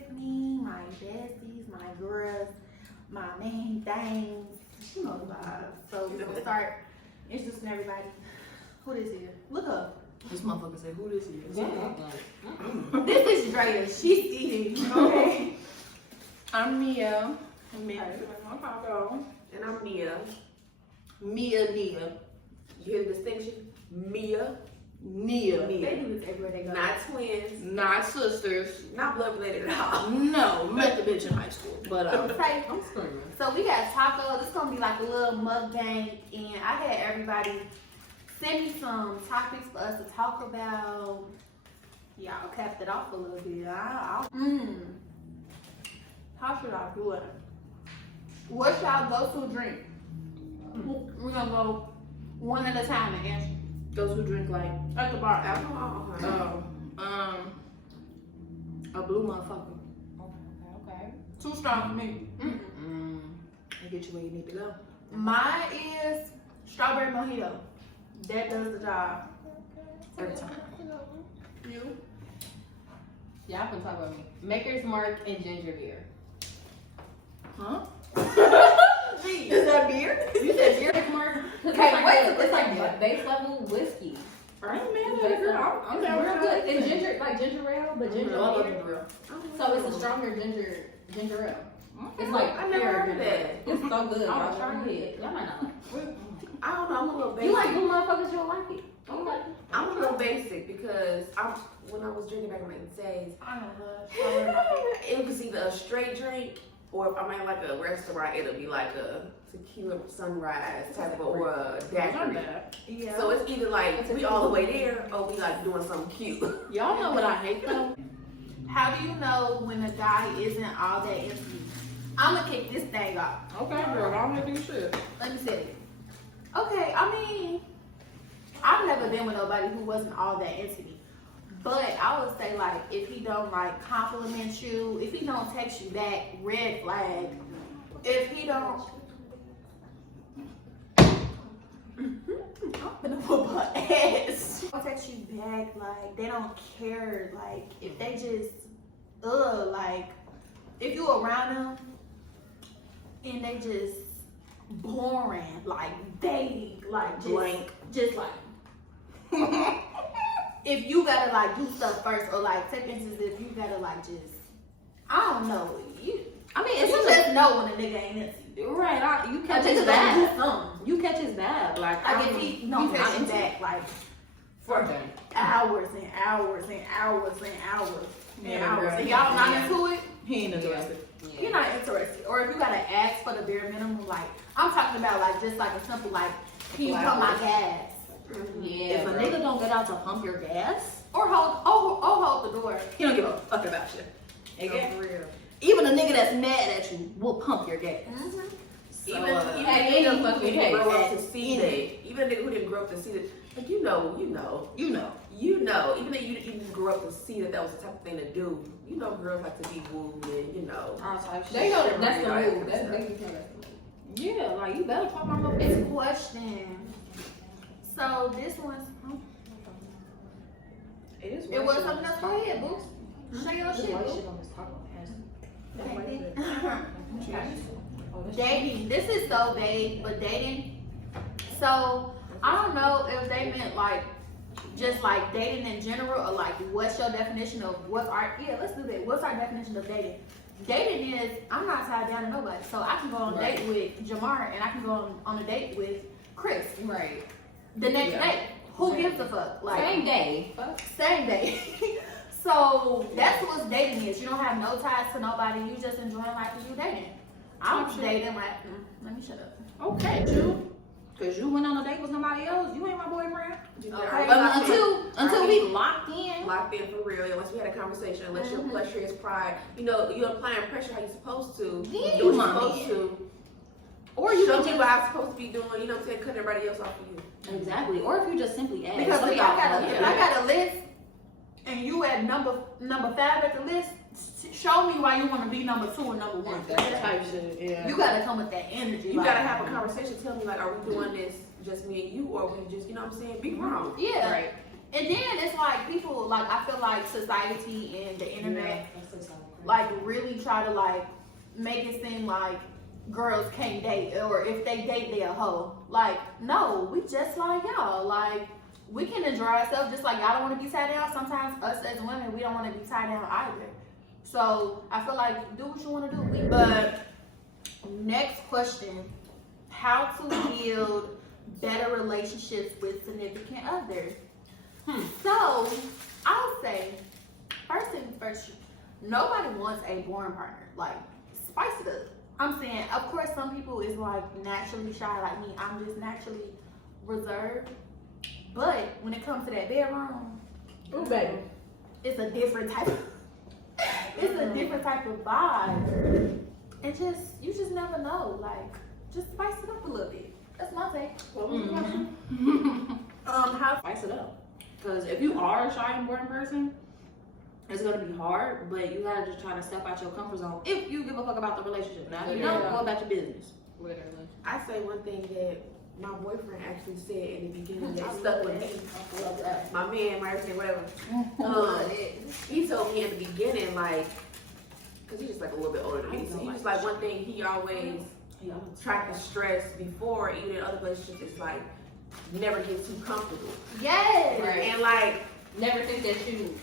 with me, my besties, my girls, my main things. You know the vibes. So we're gonna start introducing everybody. Who this is? Look up. This motherfucker said, who this is? This is Drea. She's eating. Okay. I'm Nia. And I'm Nia. Nia. You hear the distinction? Nia. Nia. they do this everywhere they go. Not twins. Not sisters. Not blood related at all. No, met the bitch in high school. But Right. I'm screaming. So we got tacos. It's gonna be like a little mukbang, and I had everybody send me some topics for us to talk about. Y'all capped it off a little bit. How should I do it? What's y'all go-to drink? We're gonna go one at a time and answer. Those who drink like At the bar. Alcohol. a blue motherfucker. Okay. Too strong for me. They get you where you need to go. Mine is strawberry mojito. That does the job. Every time. You? Y'all can talk about me. Maker's Mark and ginger beer. Huh? Is that beer? You said beer? Maker's Mark? Okay, wait, It's like base level whiskey. I ain't mad at it, girl. I'm It's down real with good. it. It's ginger, like ginger ale, but ginger I love beer. ginger ale. So it's a stronger ginger ale. It's like I never pure heard of ginger ale. that. It's so good. Y'all I'll try try it. Y'all might not like I don't know. I'm a little it. basic. You like blue motherfuckers, you don't like it. You like it? I'm a little basic because when I was drinking back in my days, I don't know. Strawberry mojito. it was either a straight drink or if I'm at like a restaurant, it'll be like a tequila sunrise type of or a daiquiri. Yeah. So it's either like we all the way there or we like doing something cute. Y'all know what I hate though? How do you know when a guy isn't all that into you? I'm gonna kick this thing off. Okay, girl, I don't do shit. Let me say it. Okay, I mean, I've never been with nobody who wasn't all that into me. But I would say like if he don't like compliment you, if he don't text you back, red flag. If he don't I'm gonna whoop her ass. Don't text you back, like they don't care, like if they just like if you around them and they just boring, like dating, like just Blank. just like if you gotta like do stuff first or like take instance if you gotta like just I don't know, I mean, you it's just know when a nigga ain't into you. right. You I catch think his it's gonna do vibe. something. You catch his vibe. Like Like if he don't he's text not you into back like for hours and hours and hours and hours and Yeah, hours girl. and y'all not Yeah. into it, He ain't interested. you're not interested. Or if you gotta ask for the bare minimum, like I'm talking about like just like a simple like, can you pump my gas? Yeah. If a nigga don't get out to pump your gas, Or hold the door. he don't give a fuck about you. Okay. For real. Even a nigga that's mad at you will pump your gas. So, Even at a any nigga who fucking didn't grow case. up to see that. Even a nigga who didn't grow up to see that. Like you know. you know. Even though you didn't grow up to see that was the type of thing to do. You know, girls like to be wooed and All type shit. They know that that's the Right. rule. That's they can tell that's the rule. Yeah, like you better pump my little It's bitch. a question. So this one's it was something else. Go ahead, boo. Show your shit, boo. Dating. This is so vague, but dating. So I don't know if they meant like just like dating in general or like what's your definition of what's our let's do that. What's our definition of dating? Dating is I'm not tied down to nobody. So I can go on a date with Jamar and I can go on a date with Chris. Right. The next day. Who gives a fuck? Like Same day. same day. So that's what dating is. You don't have no ties to nobody. You just enjoying life as you dating. I'm dating like, let me shut up. Okay, you. Cause you went on a date with somebody else. You ain't my boyfriend. Okay. Until we locked in. locked in for real. Unless we had a conversation, unless your pleasure is pride. You know, you're applying pressure how you're supposed to. Yeah, Do what my you're supposed man. to. Or you Show can me just what I'm supposed to be doing. You know what I'm saying? Cut everybody else off of you. exactly. Or if you just simply ask. Because Some if y'all I don't. got a list and you at number 5 at the list, show me why you want to be number 2 and number 1. Type shit. Yeah. You gotta come with that energy. You like, gotta have a conversation. Tell me like, are we doing this just me and you, or we just, you know what I'm saying? Be wrong. Yeah. Right. And then it's like people like I feel like society and the internet like really try to like make it seem like girls can't date, or if they date, they a hoe. Like, no, we just like y'all. Like, we can enjoy ourselves just like y'all don't want to be tied down. Sometimes us as women, we don't want to be tied down either. So I feel like do what you want to do. But next question: how to build better relationships with significant others? So I'll say, first things first, nobody wants a boring partner. Like, spice it up. I'm saying, of course, some people is like naturally shy like me. I'm just naturally reserved. But when it comes to that bedroom, Ooh, baby. it's a different type of vibe. And you just never know. Like, just spice it up a little bit. That's my take. How to spice it up? Because if you are a shy and boring person, it's gonna be hard, but you gotta just try to step out your comfort zone if you give a fuck about the relationship. Now, if you don't, go about your business. Literally. I say one thing that my boyfriend actually said in the beginning that stuck with me. My man, my everything, whatever. He told me in the beginning, like, cause he's just like a little bit older than me. So he was like, one thing he always tried to stress before, even in other relationships, is like, never get too comfortable. Yes. Right. And like, Never think that you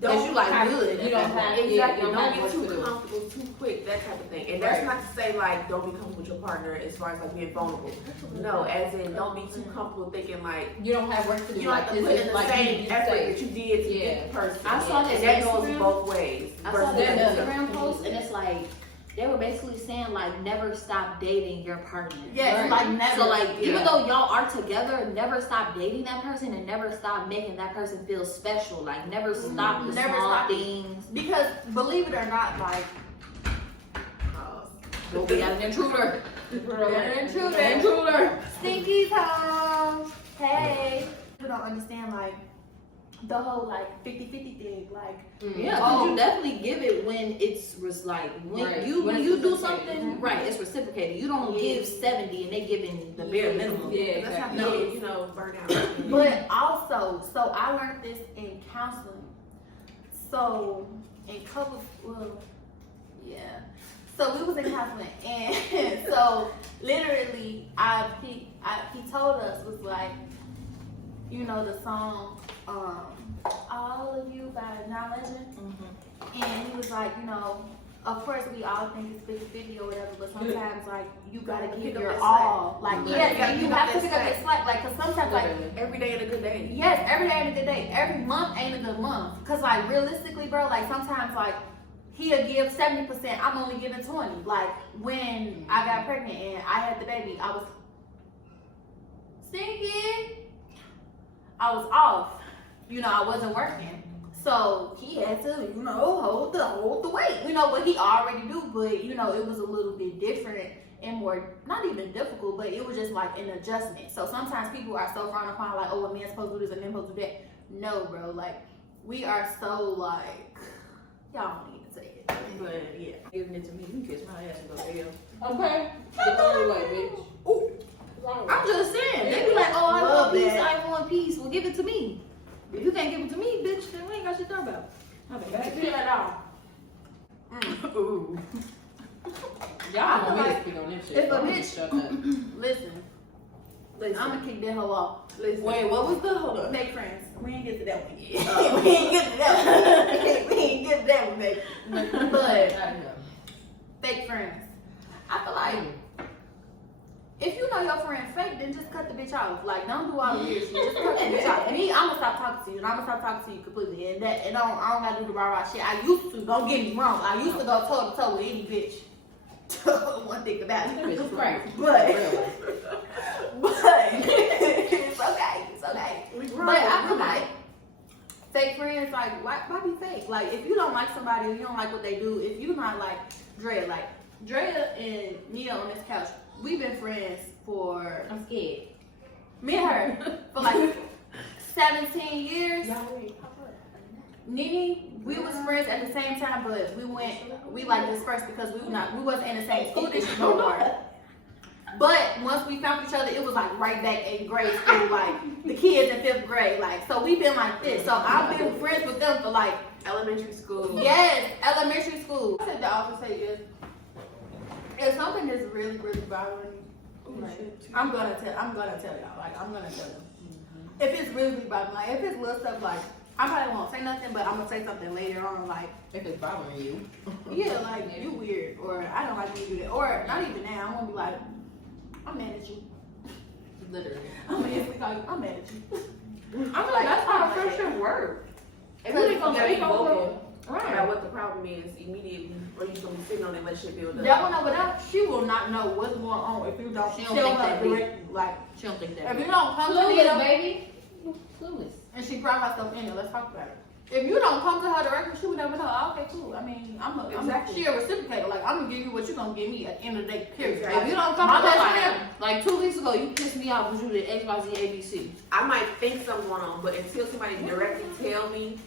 Don't you like have, good. you don't have exactly. yeah, you don't Don't have get much too to do. comfortable too quick, that type of thing. And that's not to say like don't be comfortable with your partner as far as like being vulnerable. No, as in don't be too comfortable thinking like You don't have work to do. you don't have to this put is in the like same you effort say. that you did to Yeah. get the person. I saw this and that goes Instagram. both ways. I saw Versus that the other. Instagram post, and it's like they were basically saying like never stop dating your partner. Yes, Right. like never. So like even Yeah. though y'all are together, never stop dating that person and never stop making that person feel special. Like never stop the Never small stop it. things. Because believe it or not, like Go we got an intruder. intruder. Stinky's home. Hey. People don't understand like the whole like 50-50 thing. Like Yeah, Oh. you definitely give it when it's like when Right. you When when it's you do reciprocated. something right, it's reciprocated. You don't give 70 and they giving the bare minimum. Yeah, That's how exactly. you get, burn out. But also, so I learned this in counseling. So in couples, well, yeah. So we was in counseling, and so literally, he told us was like, you know, the song, "All of You" by John Legend, and he was like, you know, of course we all think it's 50-50 or whatever, but sometimes like you gotta give Pick up your that all. slack. Like, Yeah, yes, you gotta you pick up have to that pick up that slack. Like, cause sometimes like. Literally. Every day ain't a good day. Yes, every day ain't a good day. Every month ain't a good month. Cause like realistically, bro, like sometimes like he'll give 70%, I'm only giving 20. Like when I got pregnant and I had the baby, I was stinky. I was off. You know, I wasn't working. So he had to, you know, hold the weight. You know, what he already do, but you know, it was a little bit different and more, not even difficult, but it was just like an adjustment. So sometimes people are so frowned upon, like, oh, a man's supposed to do this, a man's supposed to do that. No, bro, like, we are so like, y'all don't need to say it. But yeah, giving it to me, you can kiss my ass and go hell. Okay. The only way, bitch. Ooh. I'm just saying, they be like, oh, I Love want peace, that. I want peace. Well, give it to me. If you can't give it to me, bitch, then we ain't got shit to talk about. My bad. Feel it all. Ooh. Y'all feel want me to like speak on this shit. if a I'm gonna bitch- shut up. Listen, I'm gonna kick that hoe off. Listen. Wait, what was the hold up? Make friends. We ain't get to that one yet. We ain't get to that one. We ain't get to that one, baby. But fake friends. I feel like if you know your friend fake, then just cut the bitch off. Like, don't do all the weird shit. Just cut the bitch off. Me, I'm gonna stop talking to you, and I'm gonna stop talking to you completely. And I don't gotta do the rah rah shit. I used to. Don't get me wrong. I used to go toe to toe with any bitch. One thing about it. Bitch is crazy. But Real. it's okay. It's okay. But I feel like fake friends, like, why be fake? Like, if you don't like somebody, or you don't like what they do, if you not like Drea and Nia on this couch, we've been friends for, I'm scared. me and her, for like 17 years. Nene, we was friends at the same time, but we like dispersed because we wasn't in the same school district no more. But once we found each other, it was like right back in grade school, like the kids in 5th grade. Like, so we've been like this. So I've been friends with them for like Elementary school. Yes, elementary school. I said the office say is if something is really, really bothering you, like, I'm gonna tell y'all. Like, I'm gonna tell them. If it's really, really bothering, like, if it's little stuff, like, I probably won't say nothing, but I'm gonna say something later on, like, If it's bothering you. yeah, like, you weird, or I don't like when you do that, or not even now, I'm gonna be like, I'm mad at you. Literally. I'm gonna instantly call you, I'm mad at you. I mean, that's how friendship works. If you ain't gonna speak over About what the problem is immediately, or you gonna be sitting on that let shit build up. That one over there, she will not know what's going on if you don't. She don't think that direct, like, She don't think that. if you don't come to Clueless, her, baby. Clueless. and she brought herself in it, let's talk about it. If you don't come to her directly, she would never know. Oh, okay, cool. I mean, Exactly. she a reciprocator. Like, I'm gonna give you what you're gonna give me at the end of the day. Period. Exactly. If you don't come My to best like, friend- like 2 weeks ago, you pissed me off because you did XYZ ABC. I might think something going on, but until somebody directly tell me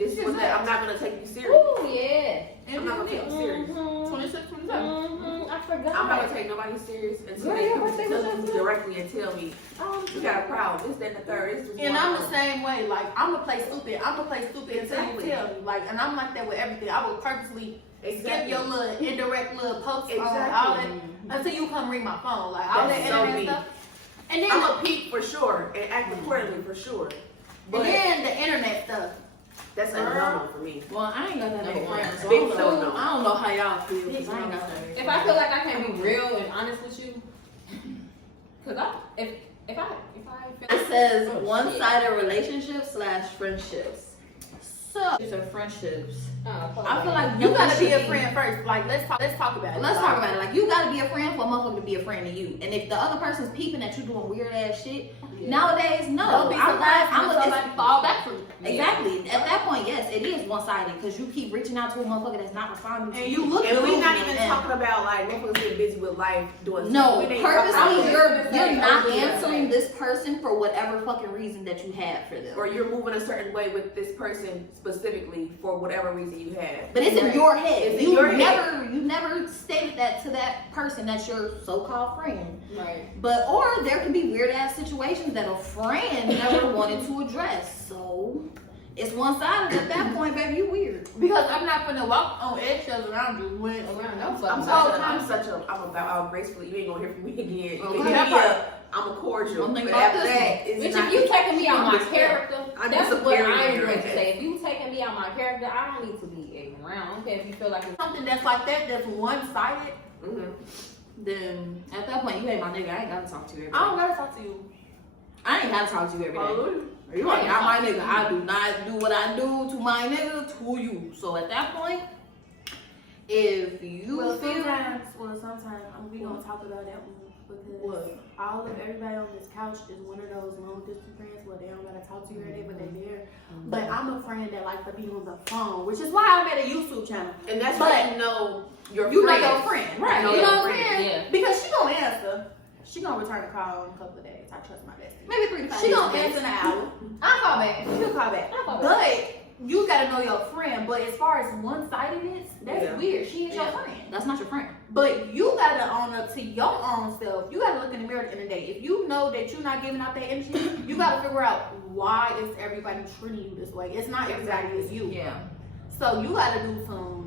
this is what that, I'm not gonna take you serious. Ooh, yeah. I'm not gonna take you serious. 26, 27. I forgot. I'm not gonna take nobody serious until Girl, they your come birthday to was me yesterday? directly and tell me you got a problem. This, that, and the third. This was And going I'm on. the same way. Like, I'm gonna play stupid. I'm gonna play stupid until Exactly. you tell me. Like, and I'm like that with everything. I will purposely skip your little indirect little posts on all that until you come ring my phone. Like, all That's that so internet me. stuff. And then, I'm a peak for sure and act accordingly for sure. But and then the internet stuff. that's a no for me. Well, I ain't got that many Number one. friends. So Big I don't know. no-no. I don't know how y'all feel because I ain't got that many If friends. I feel like I can't be real and honest with you, cause if I feel It says Oh, one-sided relationships / friendships. So these are friendships. I feel like You gotta be a should friend first. Like, let's talk about it. Let's talk about it. Like, you gotta be a friend for a motherfucker to be a friend to you. And if the other person's peeping at you doing weird ass shit, nowadays, no. Don't be surprised when it's- somebody fall back from you. Exactly. At that point, yes, it is one-sided because you keep reaching out to a motherfucker that's not responding to And you. you look And we're not even and- talking about like motherfuckers get busy with life doing No, stuff. We ain't talking purposely about you're that. not Yeah. answering this person for whatever fucking reason that you have for them. Or you're moving a certain way with this person specifically for whatever reason you have. But it's in your head. It's in You your head. you never stated that to that person that's your so-called friend. right. But or there can be weird ass situations that a friend never wanted to address. So it's one-sided at that point, baby. You weird. Because I'm not gonna walk on eggshells around you when Around no I'm fucking such a I'm about gracefully. You ain't gonna hear from me again. You Okay. can hear me I'm a cordial. Don't think But about after this that, it's Bitch, not. if you taking me out my I'm character, I'm that's what superior. I'm going to say. If you taking me out my character, I don't need to be around. I don't care if you feel like it's something that's like that's one-sided, Mhm. Then at that point, you ain't my nigga. I ain't gotta talk to you every I day. don't gotta talk to you. I ain't gotta talk to you every day. Oh, You ain't not my nigga. I do not do what I do to my nigga to you. So at that point, if you feel sometimes we gonna talk about that one because What? all of everybody on this couch is one of those long distance friends where they don't gotta talk to you every day, but they there. But I'm a friend that likes to be on the phone, which is why I made a YouTube channel. and that's But why you know your You know friend. your friend, right? know You your know friend, friend, yeah. because she gonna answer. She gonna return a call in a couple of days. I trust my bestie. maybe 3 to 5 She days. gonna answer in an hour. I call back. She'll call back. I call back. But you gotta know your friend. But as far as one-sidedness, that's Yeah. weird. She ain't your Yeah. friend. That's not your friend. But you gotta own up to your own self. You gotta look in the mirror at the end of the day. If you know that you're not giving out that energy, you gotta figure out why is everybody treating you this way. It's not everybody, it's you. Yeah. So you gotta do some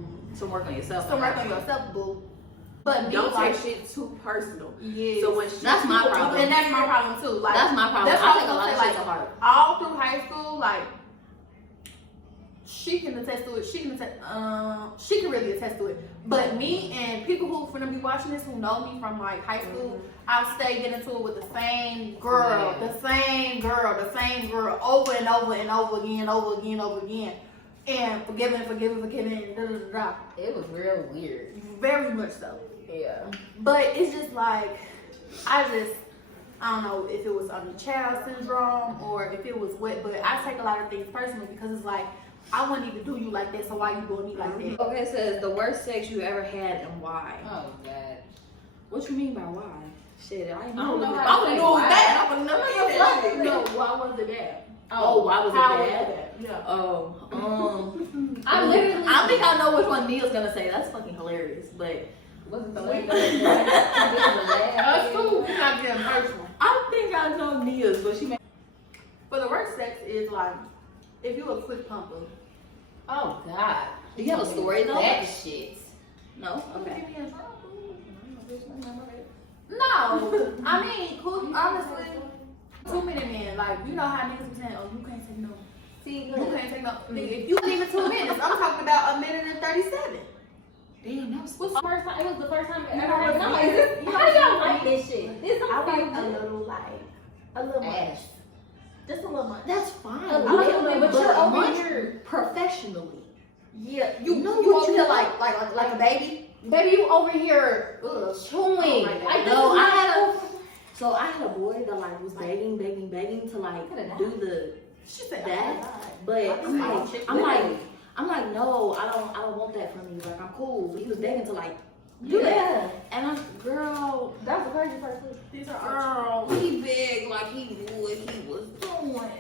Work on yourself. work on yourself, boo. But Don't like, take shit too personal. yes. So when That's my people do problem. And that's my problem too. Like That's my problem. That's I why take a I'm lot gonna of say, shit like, to heart. all through high school, like she can attest to it. She can really attest to it. But me and people who finna be watching this who know me from like high school, I'll stay get into it with the same girl, Yeah. the same girl, over and over and over again, and forgiving, da da da da. It was real weird. Very much so. Yeah. But it's just like I don't know if it was under child syndrome or if it was what, but I take a lot of things personally because it's like I wouldn't even do you like that, so why you doing me like that? Okay, it says the worst sex you ever had and why. Oh, God. What you mean by why? Shit, I don't know. know I how to don't say know why. that. I would never hear that. No, why was it that? Oh, why was it How was bad? that? Yeah. Oh, I literally. I think I know which one Neil's gonna say. That's fucking hilarious. But wasn't the last. That's That's cool. We're not getting personal. I think I know Neil's, but she made. But the worst sex is like if you a quick pumper. Oh God. Do you have a story though? That shit. No? Okay. No, I mean, cool. Honestly, too many men. Like, you know how niggas be saying, "Oh, you can't take no." See, You can't take no. Nigga, if you leave in 2 minutes, I'm talking about 1:37. Damn, that was what's the first time? It was the first time You ever. know And I'm like, what's how do y'all like this shit? This I don't feel like a good. little much. Ass. Just a little much. That's fine. A little bit, but you're over much here. professionally. Yeah, You know you what over you here want. like a baby. Baby, you over here chewing. my God. Like, this No, is I not had over- So I had a boy that like was begging to like do the She said that, but I'm like, no, I don't want that from you. Like I'm cool, but he was begging to like do that, and I'm girl, That was the crazy part too. These are girl, he begged like he knew what he was doing.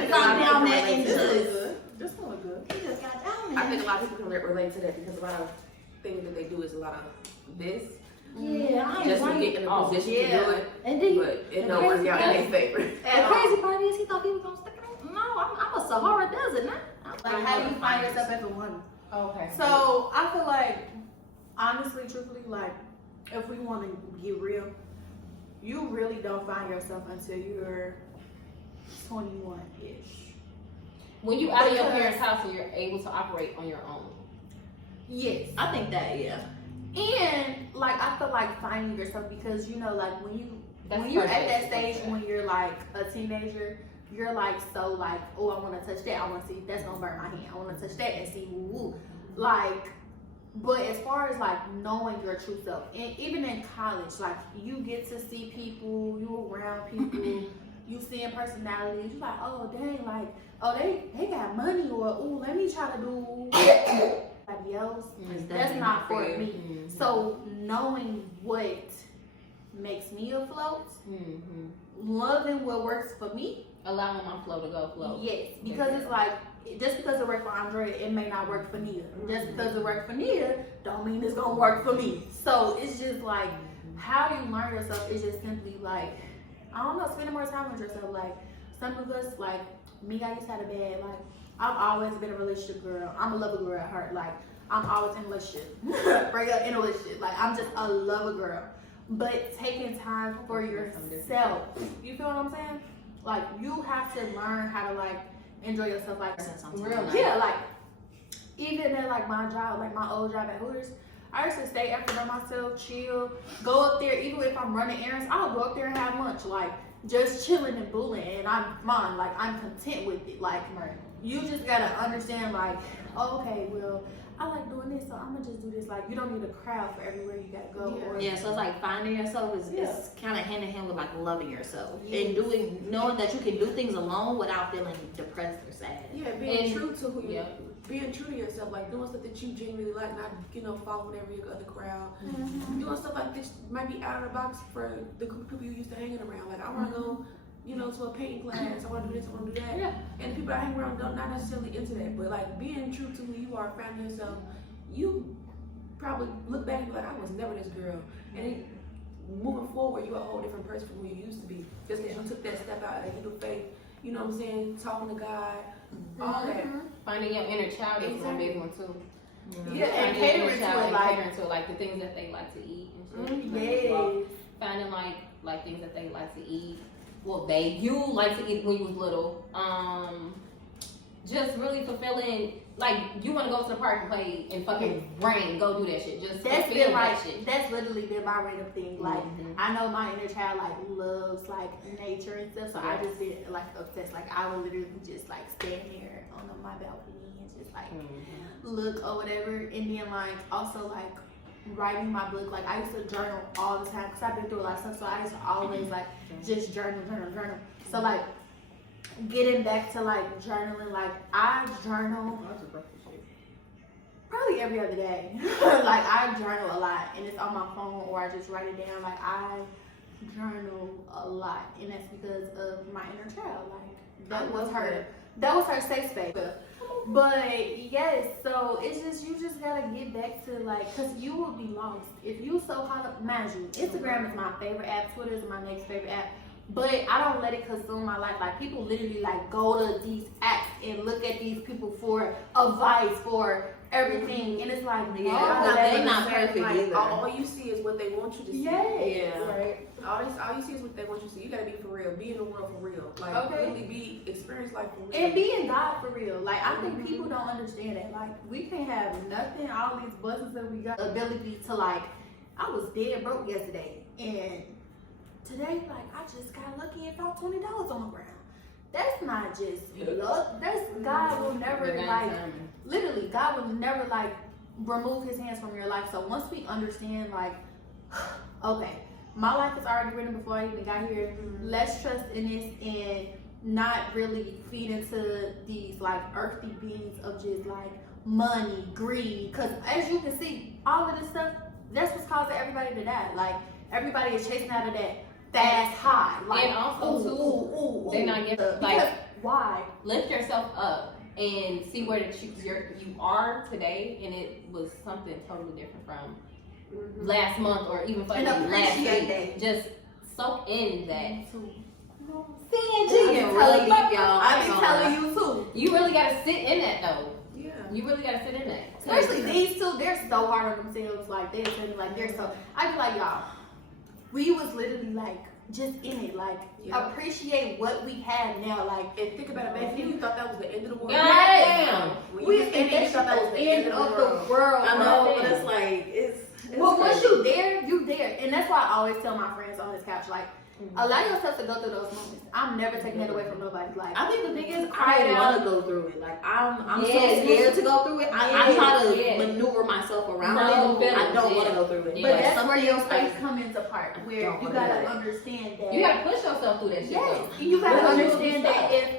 He got down there and and just This one look good. he just got down I there. think a lot of people can relate to that because a lot of things that they do is a lot of this. Yeah, I ain't Just to right. get in a Oh, position yeah. to do it, And then but it the don't work crazy out in part- their favor. the crazy part is he thought he was gonna stick it in. No, I'm a Sahara Desert now. Like, how do you find yourself as a woman? Okay. So I feel like, honestly, truthfully, like, if we want to get real, you really don't find yourself until you're 21-ish. when you out of your Because- parents' house and you're able to operate on your own. Yes. I think that, yeah. And like, I feel like finding yourself because, you know, like That's when you're at perfect. that stage when you're like a teenager, you're like so like, oh, I want to touch that. I want to see if that's gonna burn my hand. I want to touch that and see woo woo. Like, but as far as like knowing your true self, and even in college, like you get to see people, you around people, you seeing personalities. You're like, oh dang, like, oh they got money, or oh let me try to do somebody else. That's not for me. Mhm. So knowing what makes me afloat, loving what works for me. Allowing my flow to go flow. Yes, because it's like just because it worked for Andrea, it may not work for Nia. Just because it worked for Nia, don't mean it's gonna work for me. So it's just like how you learn yourself is just simply like, I don't know, spending more time with yourself. Like some of us, like me, I just had a bad like. I've always been a relationship girl. I'm a lover girl at heart. Like I'm always in a relationship. Break up in a relationship. Like I'm just a lover girl. But taking time for yourself. You feel what I'm saying? Like you have to learn how to like enjoy yourself. Like Real nice. yeah, like even at like my job, like my old job at Hooters, I used to stay after by myself, chill, go up there. Even if I'm running errands, I'll go up there and have lunch, like just chilling and bullying, and I'm fine. Like I'm content with it. Like you just gotta understand, like, oh, okay, well, I like doing this, so I'm gonna just do this. Like you don't need a crowd for everywhere you gotta go. Or, Yeah, so it's like finding yourself is Yeah. kind of hand in hand with like loving yourself Yes. and knowing that you can do things alone without feeling depressed or sad. Yeah, being And- true to who you, yeah. being true to yourself, like doing stuff that you genuinely like, not following every other crowd. Doing stuff like this might be out of the box for the group of people you used to hanging around. Like I want to go, to a painting class. I want to do this. I want to do that. Yeah. And the people I hang around don't not necessarily into that, but like being true to who you are, finding yourself, you probably look back and be like, I was never this girl. And then moving forward, you're a whole different person from who you used to be. Just because you took that step out and you faith, you know what I'm saying? Talking to God, all that. Finding your inner child is one big one too. Yeah, and Finding your inner catering to child it, and like, catering to it, like the things that they like to eat and shit. yes. Finding like things that they like to eat. Well, you like to eat when you was little. Just really fulfilling. Like you want to go to the park and play in fucking rain. Go do that shit. Just That's fulfill been that like shit. that's literally been my random thing. Like Mhm. I know my inner child like loves like nature and stuff, so I just get like obsessed. Like I would literally just like stand there on my balcony and just like look or whatever. And then like also like writing my book. Like I used to journal all the time because I've been through a lot of stuff. So I used to always like just journal. So like getting back to like journaling, like I journal probably every other day. Like I journal a lot and it's on my phone or I just write it down. Like I journal a lot and that's because of my inner child. Like that was her safe space. But yes, so it's just you just gotta get back to like, cause you will be lost if you so hard up. Mind you, Instagram is my favorite app, Twitter is my next favorite app. but I don't let it consume my life. Like people literally like go to these apps and look at these people for advice, for everything, and it's like, they're not perfect like, either. All you see is what they want you to see. Yeah. Right. All you see is what they want you to see. You gotta be for real. Be in the world for real. Like really experience life for real. And being God for real. Like I think people don't understand that. Like we can't have nothing, all these buttons that we got, ability to like, I was dead broke yesterday and today like I just got lucky and found $20 on the ground. That's not just luck. That's God will never like literally God will never like remove his hands from your life. So once we understand like okay, my life is already written before I even got here. Let's trust in this and not really feed into these like earthly beings of just like money, greed. Cause as you can see, all of this stuff, that's what's causing everybody to die. Like everybody is chasing out of that fast high. Like and also they're not getting like why? Lift yourself up and see where you are today, and it was something totally different from last month or even fucking last week. Just soak in that. I be telling you too. You really gotta sit in that though. Yeah. You really gotta sit in that. Especially these two, they're so hard on themselves. Like they're saying like they're so. I be like y'all. We was literally like just in it, like appreciate what we have now. Like and think about it, back then you thought that was the end of the world. Goddamn. We think you thought that was the end of the world. I know, but it's like it's well, once you there, you there, and that's why I always tell my friends on this couch, like, allow yourself to go through those moments. I'm never taking it away from nobody. Like, I think the thing is, I don't want to go through it. Like, I'm so scared to go through it. I try to maneuver myself around it. I don't want to go through it. But that's where your faith comes into part, where you gotta understand that. You gotta push yourself through that shit. Yes, you gotta understand that if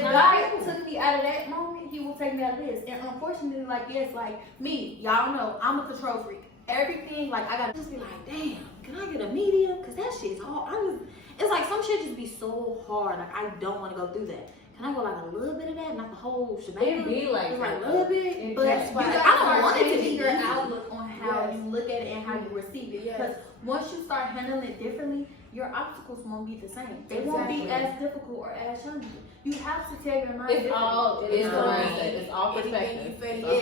God took me out of that moment, He will take me out of this. And unfortunately, like yes, like me, y'all know I'm a control freak. Everything, like I gotta just be like, damn, can I get a medium? Cause that shit's hard. It's like some shit just be so hard. Like I don't want to go through that. Can I go like a little bit of that, not the whole shebang? It be like a little bit, but that's why I don't want it to be your outlook on how you look at it and how you receive it. Because once you start handling it differently, your obstacles won't be the same. They won't be as difficult or as challenging. You have to tell your mind. It's all perspective.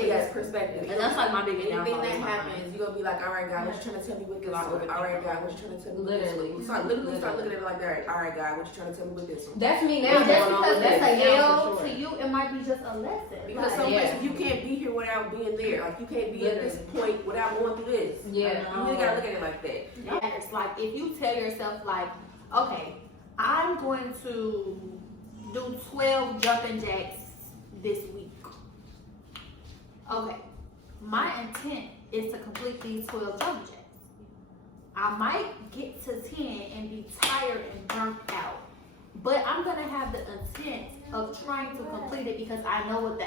Yes, perspective. And that's like my biggest anything downfall. that happens, you're gonna be like, all right, God, what you trying to tell me with this one? All right, God, what you trying to tell me with this one? You start looking at it like that. All right, God, what you trying to tell me with this one? That's me now. And just because that's a L sure. to you, it might be just a lesson. Because some places you can't be here without being there. Like you can't be at this point without going through this. Yeah. You really gotta look at it like that. It's like if you tell yourself like, okay, I'm going to do 12 jumping jacks this week. Okay, my intent is to complete these 12 jumping jacks. I might get to 10 and be tired and burnt out, but I'm gonna have the intent of trying to complete it because I know what the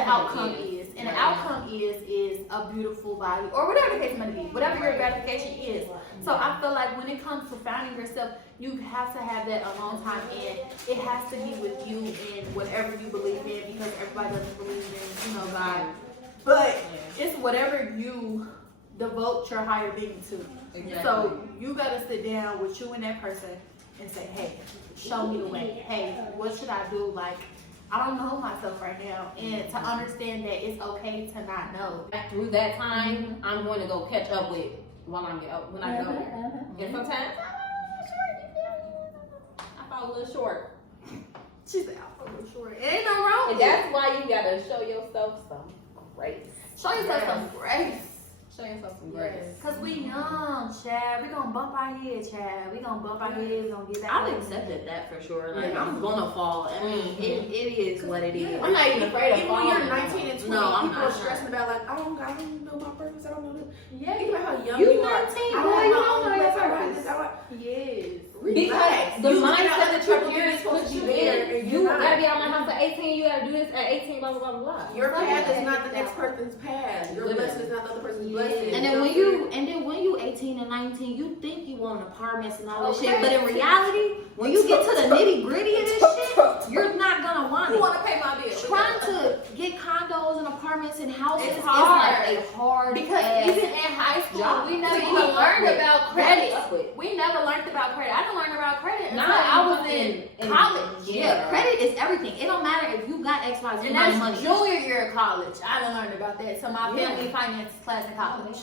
outcome is, and the outcome is a beautiful body or whatever the case may be, whatever your gratification is. So I feel like when it comes to finding yourself, you have to have that alone time, and it has to be with you and whatever you believe in, because everybody doesn't believe in, God. But it's whatever you devote your higher being to. Exactly. So you gotta sit down with you and that person and say, hey, show me the way. Hey, what should I do? Like, I don't know myself right now, and to understand that it's okay to not know. Through that time, I'm going to go catch up with when I go there. And sometimes I fall a little short. She said, I'm a little short. It ain't no wrong And with that's why you gotta show yourself some grace. it. Show yourself some grace. Show yourself some grace. Cause we young, Chad. We gonna bump our head, Chad. We gonna bump our head. We gonna get that. I've accepted that for sure. Like I'm gonna fall. I mean, it is what it is. I'm not even afraid of Even when you're falling. 19 and 20, No, I'm people not. are stressing about like, I don't know my purpose. I don't know this. Yeah. Think about how young You you are. 19, I boy, have you my don't own know your place. I purpose. Yes. Because the You mindset got other that your people parents supposed put to you be there, in, and you you're not. gotta be out of my house at 18, you gotta do this at 18, blah, blah, blah, blah. Your path is not the next person's path. Your blessing is not the other person's blessing. And then when you 18 and 19, you think you want apartments and all this Okay. shit, but in reality, when you get to the nitty gritty of this shit, you're not gonna want You it. wanna pay my bills? Trying to get condos and apartments and houses It's is hard. like a hard Because ass. even in high school, school, job. we never To even keep learned up with. about Keep credit. up with. We never learned about credit. I didn't learn about credit until Nah, I was in college. Yeah, credit is everything. It don't matter if you got X, Y, Z And amount of that's money. junior year of college. I done learned about that. So my Yeah. family finance class in college.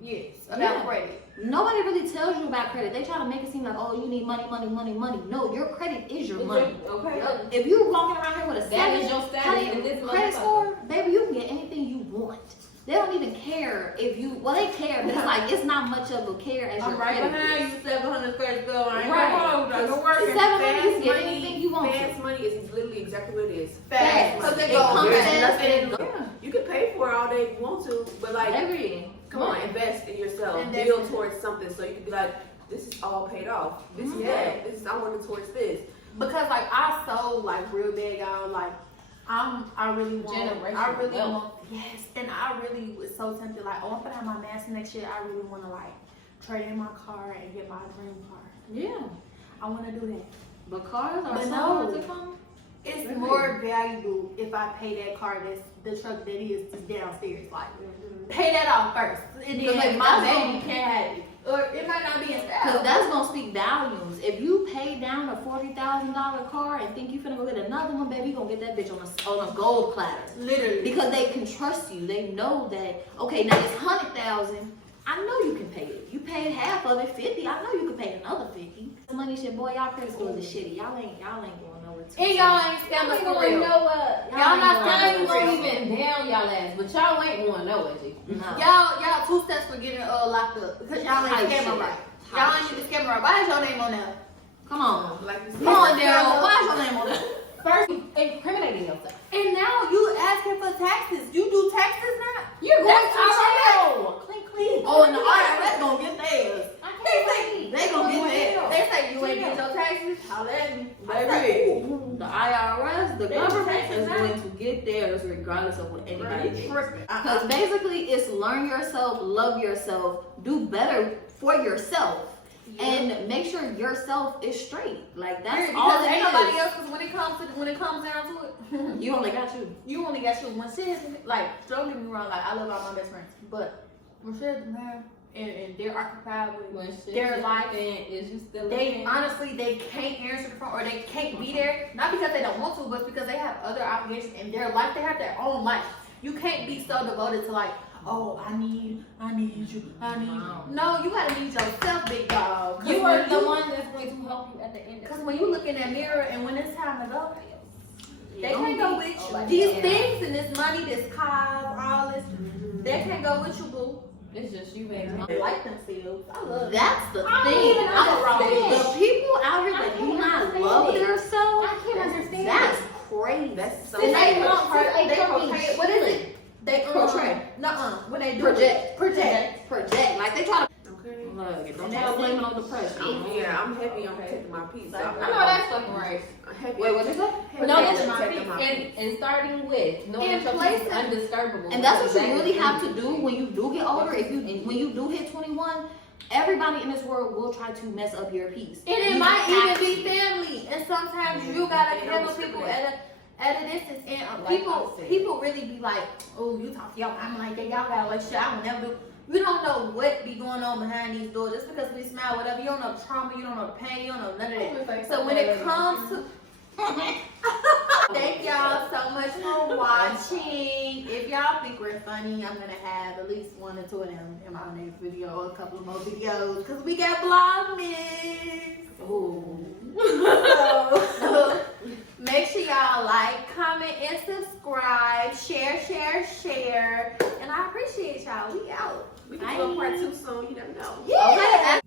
Yes, about Yeah. credit. Nobody really tells you about credit. They try to make it seem like, oh, you need money, money, money, money. No, your credit is your money. Okay. If you walking around here with a That is 7 your status in this credit motherfucker. score, baby, you can get anything you want. They don't even care if you, well, they care, but it's like, it's not much of a care as your I'm right credit behind is. you, 700 credit score. I ain't Right. gonna hold you. I can work it. 700, you can get Fast anything you want. Fast money is literally exactly what it is. Fast. money. Because it It goes comes fast. in Nothing. and You can pay for it all day if you want to, but like, everything. come on, invest in yourself. Invest Build in- towards something so you can be like, this is all paid off. This is that. This is, I'm working towards this. Because like I sold like real big, y'all. Like I really want. I Generational really wealth. want. Yes, and I really was so tempted. Like, oh, I'm gonna have my master next year. I really want to like trade in my car and get my dream car. Yeah. I want to do that. But cars are But so no. hard to come. It's Really? more valuable if I pay that car that's the truck that is just downstairs. Like, pay that off first, and Because, like, then my that's baby gonna- can have it, or it might not be in Because style. that's gonna speak volumes. If you pay down a $40,000 car and think you finna go get another one, baby, you gonna get that bitch on a gold platter. Literally. Because they can trust you. They know that, okay, now it's 100,000. I know you can pay it. You paid half of it, 50. I know you can pay another 50. The money shit, boy, y'all credit scores is shitty. Y'all ain't going nowhere. And y'all ain't scammers for real. know what? Y'all not I ain't scammers for gonna real. even down y'all ass, but y'all ain't gonna know it, G. No. Y'all 2 steps for getting locked up because y'all ain't Hype scamming shit. right. Y'all Hype ain't even scamming right. Why is your name on there? Come on. Like you said. Come on, Daryl. Why is your name on there? First, incriminating yourself. And now you asking for taxes. You do taxes now? You're going That's to jail. Clink, clink. Oh, and the IRS gonna get theirs. I can't wait. They gonna get theirs. They say you ain't get your taxes. Holla at me. Baby, the IRS, the They government taxes is now. going to get theirs regardless of what anybody thinks. Tripping. Because basically, it's learn yourself, love yourself, do better for yourself, and make sure yourself is straight. Like that's all Because it ain't nobody is. else. Because when it comes down to it, You only got you. you only got you one shit. Like, don't get me wrong. Like, I love all my best friends, but when shit, man, and they're occupied with When shit their hit life, the fan, is you still they in? honestly they can't answer the phone or they can't be there. Not because they don't want to, but because they have other obligations in their life. They have their own life. You can't be so devoted to like, oh, I need you. No, you gotta need yourself, big dog. You are the one that's going to help you at the end of Because when you look in that mirror and when it's time to go, they Don't can't go be- with you. oh, These yeah. things and this money, this car, all this, they can't go with you, boo. It's just you, baby. They like themselves. I love that. That's the I don't thing. even understand. The people out here that I do can't not understand love it. themselves, I can't understand that's it. crazy. That's so They bad. portray. What is it? They Portray. Nuh-uh. When they do Project. project. Project. Like they try to Okay. look. Don't try to blame it on depression. Yeah, I'm happy I'm taking my piece. I I know that's fucking right. I'm happy. Wait, what is that? No, Protecting that's my my peace. and starting with knowing And that your peace is placing- undisturbable. And that's what you Exactly. really have to do when you do get older. When you do hit 21, everybody in this world will try to mess up your peace. And it You might have even to. be family. And sometimes you gotta handle people at a distance. And people really be like, oh, you talk to y'all. I'm like, y'all got like shit. I would never do. We don't know what be going on behind these doors. Just because we smile, whatever. You don't know the trauma. You don't know the pain. You don't know none of that. So when it comes to thank y'all so much for watching. If y'all think we're funny, I'm gonna have at least 1 or 2 of them in my next video, or a couple of more videos, because we got Vlogmas. Ooh. So make sure y'all like, comment, and subscribe. Share. And I appreciate y'all. We out. We can do a part 2 soon. You never know. Yeah.